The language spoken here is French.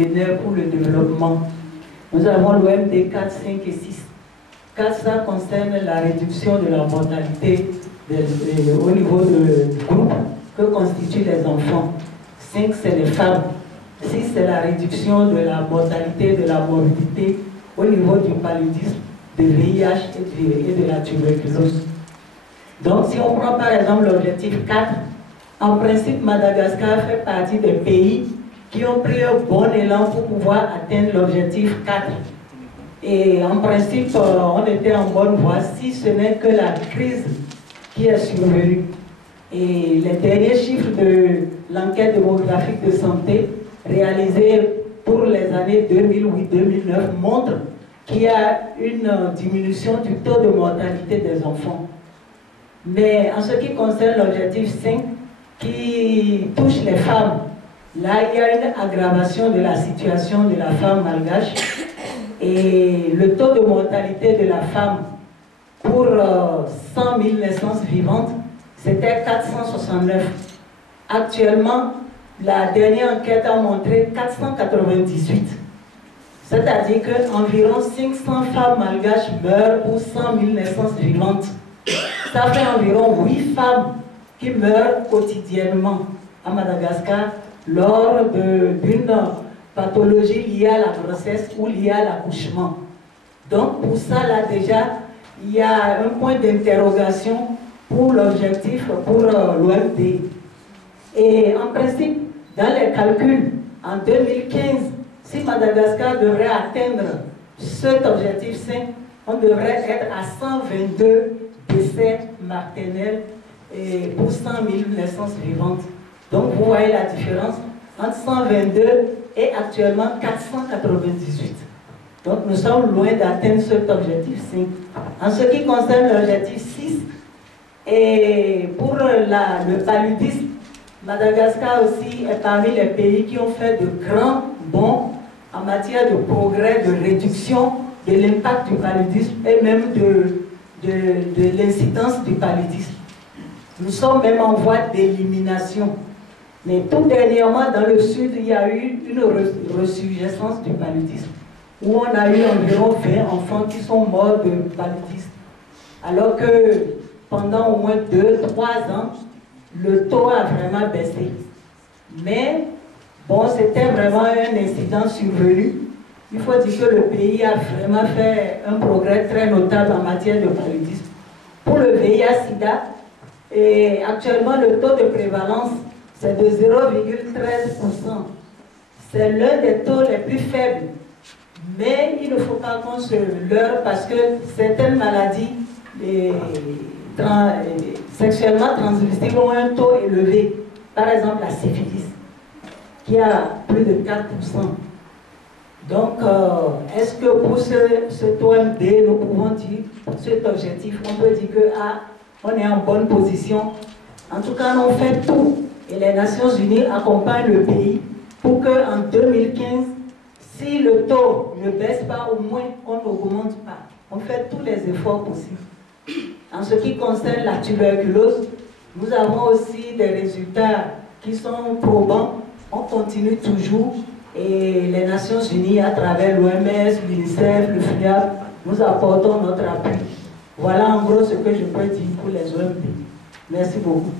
millénaires pour le développement. Nous avons l'OMD 4, 5 et 6. 4, ça concerne la réduction de la mortalité au niveau du groupe que constituent les enfants. 5, c'est les femmes. 6, c'est la réduction de la mortalité, de la morbidité au niveau du paludisme, du VIH et de la tuberculose. Donc, si on prend par exemple l'objectif 4, en principe, Madagascar fait partie des pays qui ont pris un bon élan pour pouvoir atteindre l'objectif 4. Et en principe, on était en bonne voie si ce n'est que la crise qui est survenue. Et les derniers chiffres de l'enquête démographique de santé réalisée pour les années 2008-2009 montrent qu'il y a une diminution du taux de mortalité des enfants. Mais en ce qui concerne l'objectif 5, qui touche les femmes, là il y a une aggravation de la situation de la femme malgache et le taux de mortalité de la femme pour 100 000 naissances vivantes, c'était 469. Actuellement, la dernière enquête a montré 498. C'est-à-dire qu'environ 500 femmes malgaches meurent pour 100 000 naissances vivantes. Ça fait environ 8 femmes qui meurent quotidiennement à Madagascar lors d'une pathologie liée à la grossesse ou liée à l'accouchement. Donc pour ça, là déjà, il y a un point d'interrogation pour l'objectif, pour l'OMD. Et en principe, dans les calculs, en 2015, si Madagascar devrait atteindre cet objectif 5, on devrait être à 122 décès maternels et pour 100 000 naissances vivantes. Donc vous voyez la différence entre 122 et actuellement 498. Donc nous sommes loin d'atteindre cet objectif 5. En ce qui concerne l'objectif 6, et pour le paludisme, Madagascar aussi est parmi les pays qui ont fait de grands bons en matière de progrès, de réduction de l'impact du paludisme et même de l'incidence du paludisme. Nous sommes même en voie d'élimination. Mais tout dernièrement, dans le sud, il y a eu une ressurgence du paludisme, où on a eu environ 20 enfants qui sont morts de paludisme. Alors que pendant au moins 2-3 ans, le taux a vraiment baissé. Mais, bon, c'était vraiment un incident survenu. Il faut dire que le pays a vraiment fait un progrès très notable en matière de paludisme. Pour le VIH-Sida, et actuellement, le taux de prévalence, c'est de 0,13%. C'est l'un des taux les plus faibles. Mais il ne faut pas qu'on se leurre parce que certaines maladies sexuellement transmissibles ont un taux élevé. Par exemple, la syphilis, qui a plus de 4%. Donc, est-ce que pour cet OMD, nous pouvons dire, cet objectif, on peut dire que on est en bonne position. En tout cas, on fait tout. Et les Nations Unies accompagnent le pays pour qu'en 2015, si le taux ne baisse pas, au moins on n'augmente pas. On fait tous les efforts possibles. En ce qui concerne la tuberculose, nous avons aussi des résultats qui sont probants. On continue toujours et les Nations Unies, à travers l'OMS, l'UNICEF, le FNIAP, nous apportons notre appui. Voilà en gros ce que je peux dire pour les OMD. Merci beaucoup.